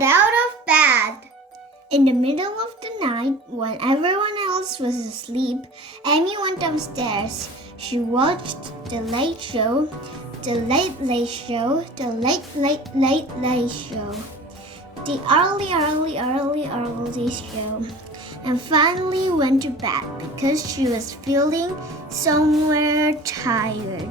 get out of bed. In the middle of the night, when everyone else was asleep, Amy went downstairs. She watched the late show, the late late show, the late late late late show, the early show, and finally went to bed because she was feeling somewhere tired.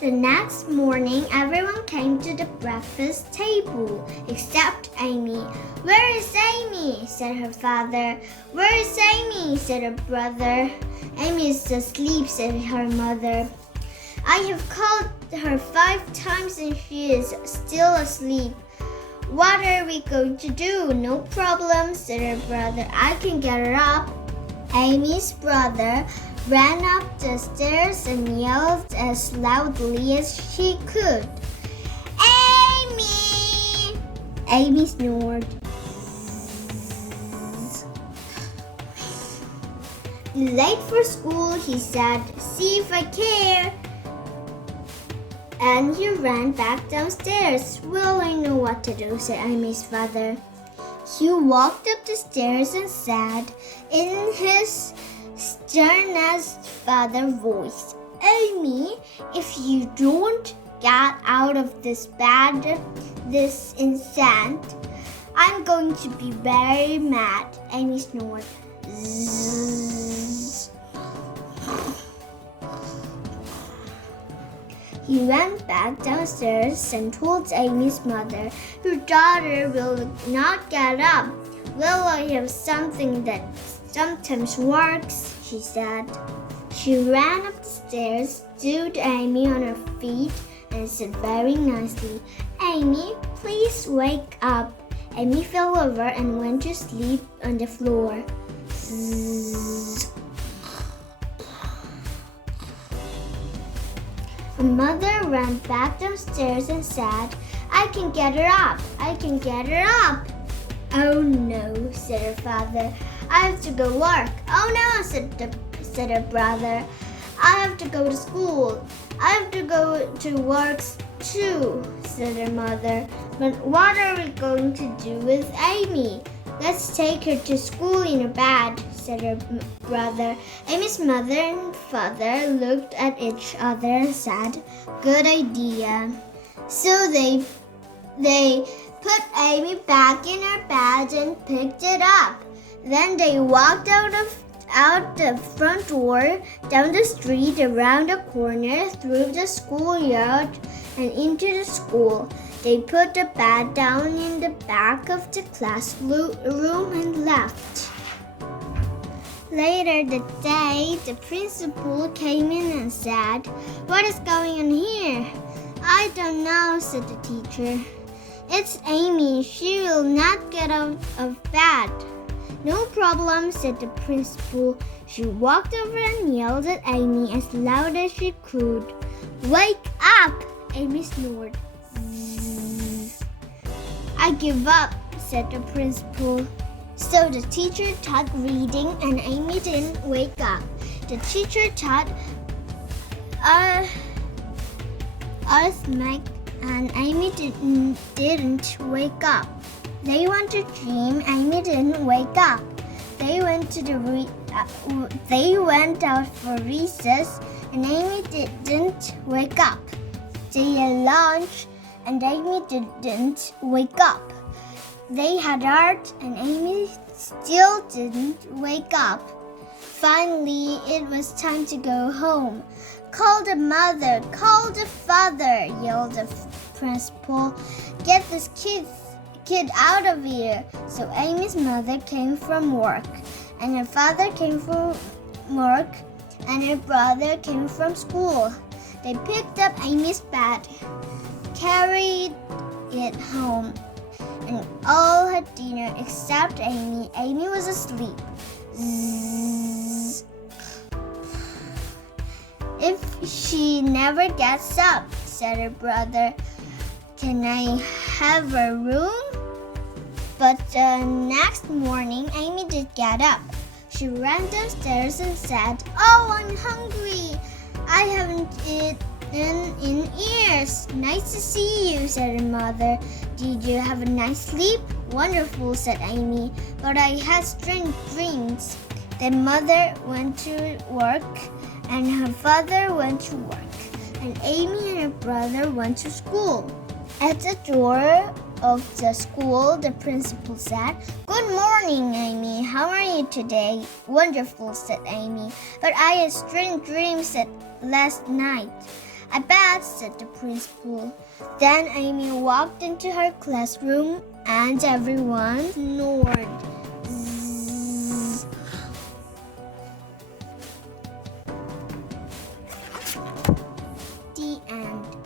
The next morning, everyone came to the breakfast table, except Amy. "Where is Amy?" said her father. "Where is Amy?" said her brother. "Amy is asleep," said her mother. "I have called her 5 times and she is still asleep." "What are we going to do?" "No problem," said her brother. "I can get her up." Amy's brother ran up the stairs and yelled as loudly as she could. "Amy!" Amy snored. "Late for school," he said. "See if I care." And he ran back downstairs. "Well, I know what to do," said Amy's father. He walked up the stairs and said in his sternest father voice, "Amy, if you don't get out of this instant, I'm going to be very mad." Amy snored. Zzz. He went back downstairs and told Amy's mother, "Your daughter will not get up." "Well, I have something that sometimes works," she said. She ran up the stairs, stood Amy on her feet, and said very nicely, "Amy, please wake up." Amy fell over and went to sleep on the floor. Zzz. Her mother ran back downstairs and said, "I can get her up. I can get her up." "Oh no," said her father. "I have to go work." "Oh no," said her brother. "I have to go to school." "I have to go to work too," said her mother. "But what are we going to do with Amy?" "Let's take her to school in her bed," said her brother. Amy's mother and father looked at each other and said, "Good idea." So they put Amy back in her bed and picked it up. Then they walked out the front door, down the street, around the corner, through the schoolyard, and into the school. They put the bed down in the back of the classroom and left. Later that day, the principal came in and said, "What is going on here?" "I don't know," said the teacher. "It's Amy. She will not get out of bed." "No problem," said the principal. She walked over and yelled at Amy as loud as she could. "Wake up!" Amy snored. Zzz. "I give up," said the principal. So the teacher taught reading and Amy didn't wake up. The teacher taught arithmetic and Amy didn't wake up. They went to gym. Amy didn't wake up. They went out for recess and Amy didn't wake up. They had lunch and Amy didn't wake up. They had art and Amy still didn't wake up. Finally, it was time to go home. "Call the mother, call the father," yelled the principal. "Get this kid out of here." So Amy's mother came from work, and her father came from work, and her brother came from school. They picked up Amy's bed, carried it home, and all had dinner except Amy. Amy was asleep. Zzz. "If she never gets up," said her brother, "can I have a room?" But the next morning, Amy did get up. She ran downstairs and said, "Oh, I'm hungry. I haven't eaten in years." "Nice to see you," said her mother. "Did you have a nice sleep?" Wonderful, said Amy, but I had strange dreams. Then Mother went to work, and her father went to work, and Amy and her brother went to school. At the door of the school, the principal said, "Good morning, Amy. How are you today?" "Wonderful," said Amy, "but I had strange dreams last night." "I bet," said the principal. Then Amy walked into her classroom, and everyone snored.